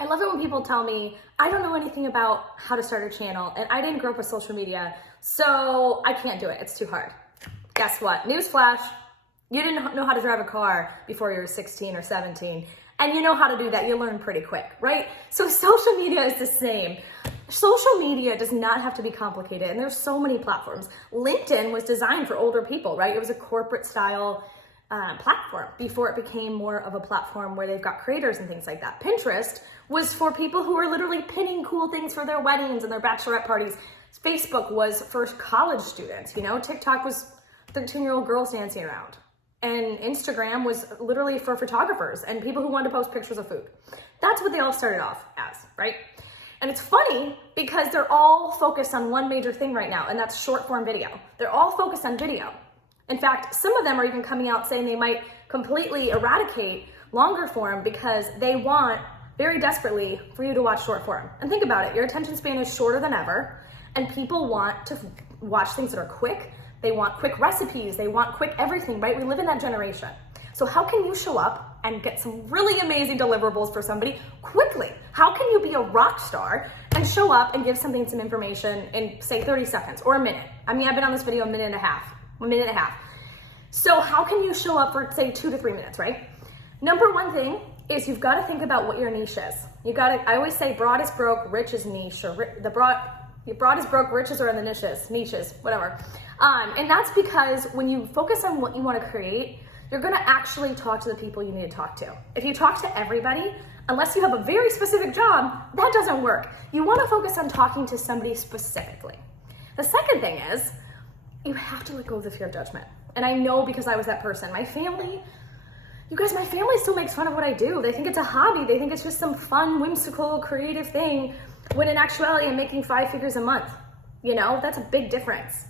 I love it when people tell me, I don't know anything about how to start a channel and I didn't grow up with social media, so I can't do it, it's too hard. Guess what? Newsflash, you didn't know how to drive a car before you were 16 or 17, and you know how to do that, you learn pretty quick, right? So social media is the same. Social media does not have to be complicated, and there's so many platforms. LinkedIn was designed for older people, right? It was a corporate style platform before it became more of a platform where they've got creators and things like that. Pinterest was for people who are literally pinning cool things for their weddings and their bachelorette parties. Facebook was for college students, you know? TikTok was 13-year-old girls dancing around. And Instagram was literally for photographers and people who wanted to post pictures of food. That's what they all started off as, right? And it's funny because they're all focused on one major thing right now, and that's short form video. They're all focused on video. In fact, some of them are even coming out saying they might completely eradicate longer form because they want very desperately for you to watch short form. And think about it, your attention span is shorter than ever, and people want to watch things that are quick. They want quick recipes, they want quick everything, right? We live in that generation. So how can you show up and get some really amazing deliverables for somebody quickly? How can you be a rock star and show up and give something some information in, say, 30 seconds or a minute? I mean, I've been on this video a minute and a half. So how can you show up for, say, 2 to 3 minutes, right? Number one thing is you've got to think about what your niche is. I always say broad is broke, rich is niche, or broad is broke, riches are in the niches, whatever. And that's because when you focus on what you want to create, you're going to actually talk to the people you need to talk to. If you talk to everybody, unless you have a very specific job, that doesn't work. You want to focus on talking to somebody specifically. The second thing is you have to let go of the fear of judgment. And I know because I was that person. My family still makes fun of what I do. They think it's a hobby. They think it's just some fun, whimsical, creative thing, when in actuality, I'm making 5 figures a month. You know, that's a big difference.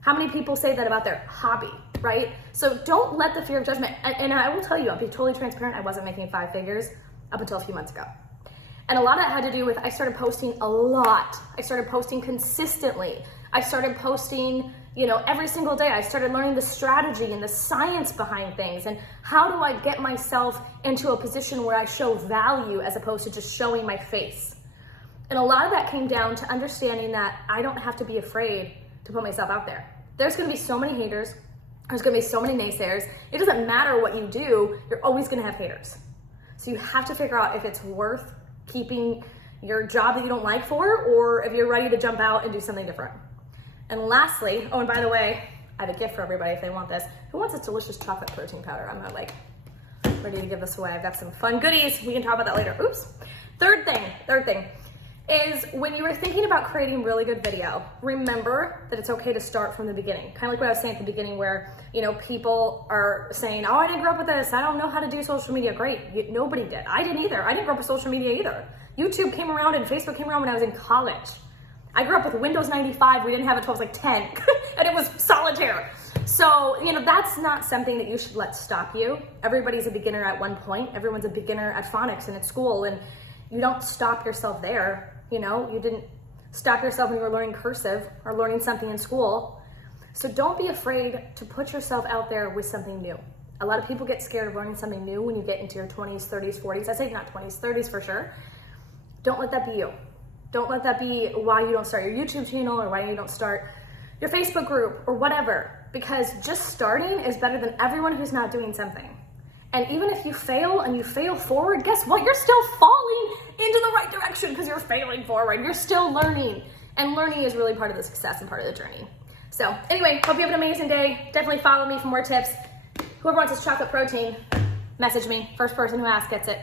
How many people say that about their hobby, right? So don't let the fear of judgment, and I will tell you, I'll be totally transparent, I wasn't making 5 figures up until a few months ago. And a lot of that had to do with, I started posting a lot. I started posting consistently. I started posting, you know, every single day. I started learning the strategy and the science behind things and how do I get myself into a position where I show value as opposed to just showing my face. And a lot of that came down to understanding that I don't have to be afraid to put myself out there. There's gonna be so many haters. There's gonna be so many naysayers. It doesn't matter what you do, you're always gonna have haters. So you have to figure out if it's worth keeping your job that you don't like for, or if you're ready to jump out and do something different. And lastly, oh, and by the way, I have a gift for everybody if they want this. Who wants this delicious chocolate protein powder? I'm not like ready to give this away. I've got some fun goodies. We can talk about that later. Oops. Third thing is when you were thinking about creating really good video, remember that it's okay to start from the beginning. Kind of like what I was saying at the beginning where, you know, people are saying, oh, I didn't grow up with this. I don't know how to do social media. Great. Nobody did. I didn't either. I didn't grow up with social media either. YouTube came around and Facebook came around when I was in college. I grew up with Windows 95. We didn't have it until I was like 10 and it was solitaire. So, you know, that's not something that you should let stop you. Everybody's a beginner at one point. Everyone's a beginner at phonics and at school, and you don't stop yourself there. You know, you didn't stop yourself when you were learning cursive or learning something in school. So don't be afraid to put yourself out there with something new. A lot of people get scared of learning something new when you get into your 20s, 30s, 40s. I say not 20s, 30s for sure. Don't let that be you. Don't let that be why you don't start your YouTube channel or why you don't start your Facebook group or whatever, because just starting is better than everyone who's not doing something. And even if you fail and you fail forward, guess what? You're still falling into the right direction because you're failing forward. You're still learning. And learning is really part of the success and part of the journey. So anyway, hope you have an amazing day. Definitely follow me for more tips. Whoever wants this chocolate protein, message me. First person who asks gets it.